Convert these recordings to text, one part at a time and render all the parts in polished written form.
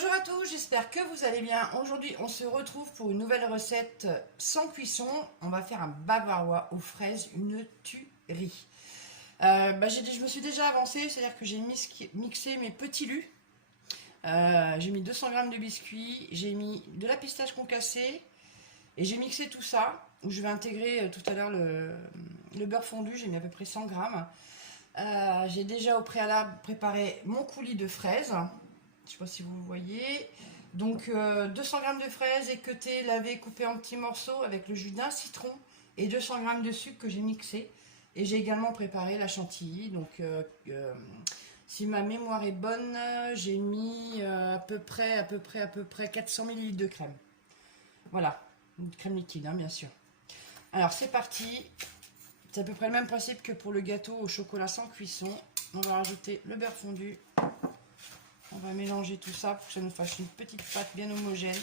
Bonjour à tous, j'espère que vous allez bien. Aujourd'hui, on se retrouve pour une nouvelle recette sans cuisson. On va faire un bavarois aux fraises, une tuerie. Je me suis déjà avancée, c'est-à-dire que j'ai mixé mes petits lus. J'ai mis 200 g de biscuits, j'ai mis de la pistache concassée et j'ai mixé tout ça. Où je vais intégrer tout à l'heure le beurre fondu, j'ai mis à peu près 100 g. J'ai déjà au préalable préparé mon coulis de fraises. Je ne sais pas si vous voyez. Donc 200 g de fraises équeutées, lavées, coupées en petits morceaux avec le jus d'un citron et 200 g de sucre que j'ai mixé. Et j'ai également préparé la chantilly. Donc si ma mémoire est bonne, j'ai mis à peu près 400 ml de crème. Voilà, une crème liquide hein, bien sûr. Alors c'est parti. C'est à peu près le même principe que pour le gâteau au chocolat sans cuisson. On va rajouter le beurre fondu. On va mélanger tout ça pour que ça nous fasse une petite pâte bien homogène.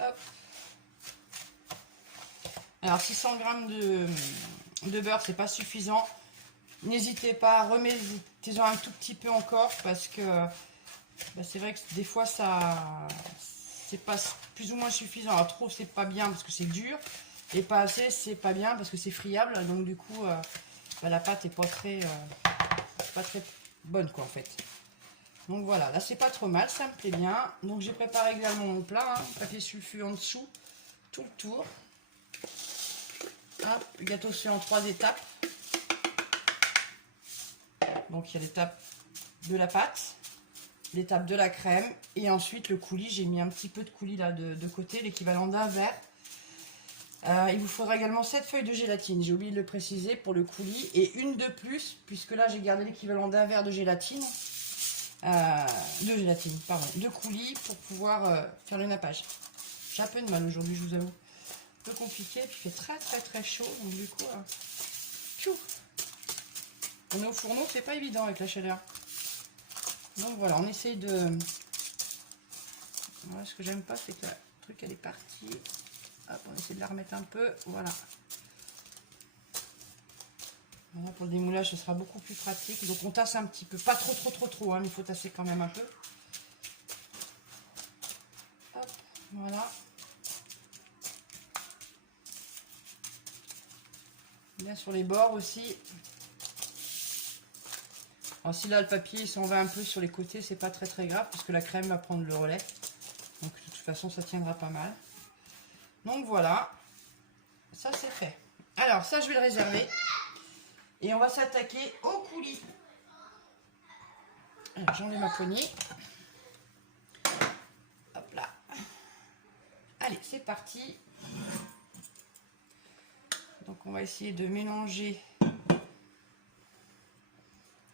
Hop. Alors 600 g de beurre, c'est pas suffisant. N'hésitez pas, remettez-en un tout petit peu encore parce que c'est vrai que des fois ça c'est pas plus ou moins suffisant. Alors trop c'est pas bien parce que c'est dur. Et pas assez, c'est pas bien parce que c'est friable. Donc du coup, la pâte est pas très bonne quoi en fait. Donc voilà, là c'est pas trop mal, ça me plaît bien. Donc j'ai préparé également mon plat, hein, papier sulfure en dessous, tout le tour. Hop, le gâteau se fait en 3 étapes. Donc il y a l'étape de la pâte, l'étape de la crème et ensuite le coulis. J'ai mis un petit peu de coulis là de côté, l'équivalent d'un verre. Il vous faudra également 7 feuilles de gélatine, j'ai oublié de le préciser pour le coulis, et une de plus, puisque là j'ai gardé l'équivalent d'un verre de gélatine, de coulis pour pouvoir faire le nappage. J'ai un peu de mal aujourd'hui, je vous avoue. Un peu compliqué, puis il fait très chaud, donc du coup, on est au fourneau, c'est pas évident avec la chaleur. Donc voilà, on essaye de... Voilà, ce que j'aime pas, c'est que le truc elle est partie. Hop, on essaie de la remettre un peu, voilà. Voilà, pour le démoulage, ce sera beaucoup plus pratique. Donc on tasse un petit peu, pas trop, hein, mais il faut tasser quand même un peu. Hop, voilà. Bien sur les bords aussi. Alors si là le papier s'en va un peu sur les côtés, c'est pas très grave, parce que la crème va prendre le relais. Donc de toute façon, ça tiendra pas mal. Donc voilà, ça c'est fait. Alors ça je vais le réserver et on va s'attaquer au coulis. Alors j'enlève ma poignée. Hop là. Allez, c'est parti. Donc on va essayer de mélanger un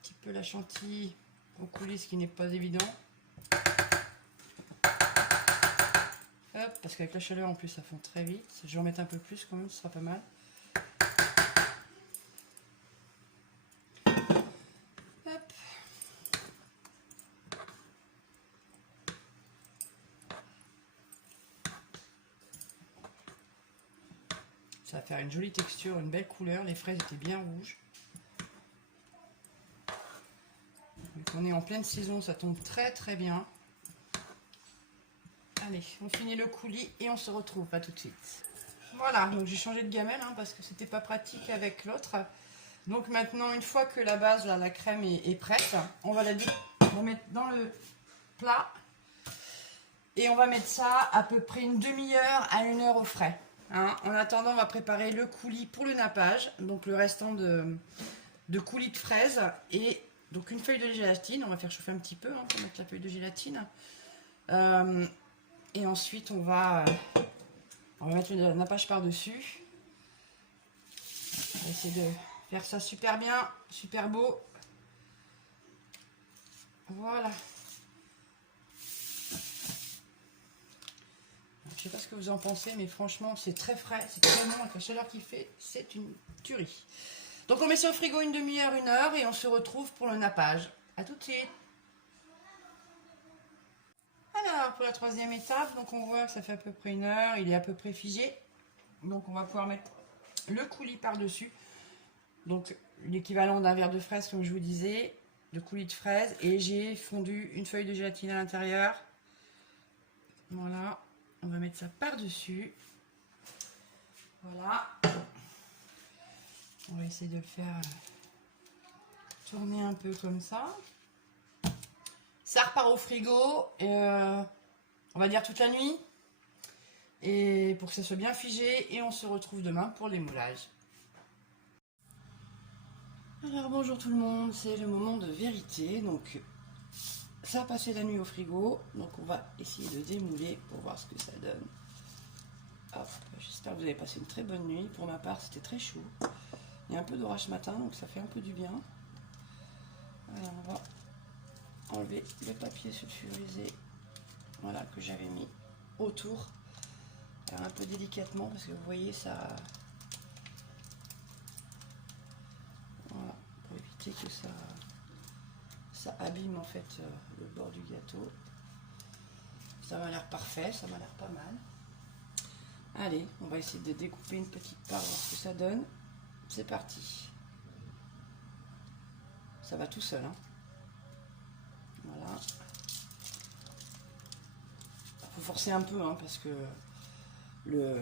petit peu la chantilly au coulis, ce qui n'est pas évident. Hop, parce qu'avec la chaleur en plus ça fond très vite. Je vais en mettre un peu plus quand même, ce sera pas mal. Hop. Ça va faire une jolie texture, une belle couleur. Les fraises étaient bien rouges. Donc on est en pleine saison, ça tombe très bien. Allez, on finit le coulis et on se retrouve, pas tout de suite. Voilà, donc j'ai changé de gamelle hein, parce que c'était pas pratique avec l'autre. Donc maintenant, une fois que la base, là, la crème est prête, on va la mettre dans le plat. Et on va mettre ça à peu près une demi-heure à 1 heure au frais. Hein. En attendant, on va préparer le coulis pour le nappage. Donc le restant de coulis de fraises. Et donc une feuille de gélatine. On va faire chauffer un petit peu hein, pour mettre la feuille de gélatine. Et ensuite, on va mettre le nappage par-dessus. On va essayer de faire ça super bien, super beau. Voilà. Je sais pas ce que vous en pensez, mais franchement, c'est très frais, c'est très bon avec la chaleur qu'il fait, c'est une tuerie. Donc on met ça au frigo une demi-heure, 1 heure, et on se retrouve pour le nappage. A tout de suite. Alors, pour la 3e étape, donc on voit que ça fait à peu près 1 heure, il est à peu près figé. Donc on va pouvoir mettre le coulis par-dessus. Donc l'équivalent d'un verre de fraise, comme je vous disais, de coulis de fraise. Et j'ai fondu une feuille de gélatine à l'intérieur. Voilà, on va mettre ça par-dessus. Voilà. On va essayer de le faire tourner un peu comme ça. Ça repart au frigo, on va dire toute la nuit. Et pour que ça soit bien figé, et on se retrouve demain pour les moulages. Alors bonjour tout le monde, c'est le moment de vérité. Donc ça a passé la nuit au frigo, donc on va essayer de démouler pour voir ce que ça donne. J'espère que vous avez passé une très bonne nuit. Pour ma part, c'était très chaud. Il y a un peu d'orage ce matin, donc ça fait un peu du bien. Alors on va enlever le papier sulfurisé, voilà, que j'avais mis autour. Alors un peu délicatement, parce que vous voyez ça, voilà, pour éviter que ça abîme en fait le bord du gâteau. Ça m'a l'air parfait, ça m'a l'air pas mal. Allez, on va essayer de découper une petite part, voir ce que ça donne. C'est parti. Ça va tout seul, hein. Voilà. Il faut forcer un peu, hein, parce que le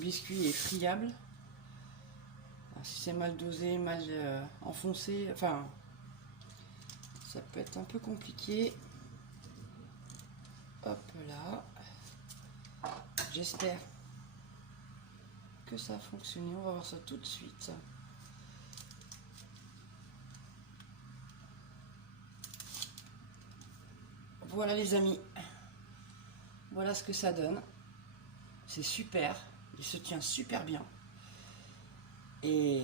biscuit est friable. Alors, si c'est mal dosé, mal enfoncé, enfin, ça peut être un peu compliqué. Hop là. J'espère que ça a fonctionné. On va voir ça tout de suite. Voilà les amis. Voilà ce que ça donne. C'est super. Il se tient super bien. Et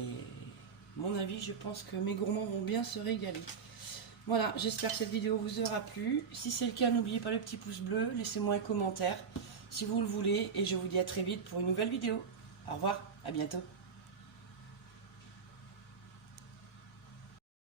mon avis, je pense que mes gourmands vont bien se régaler. Voilà, j'espère que cette vidéo vous aura plu. Si c'est le cas, n'oubliez pas le petit pouce bleu. Laissez-moi un commentaire si vous le voulez. Et je vous dis à très vite pour une nouvelle vidéo. Au revoir, à bientôt.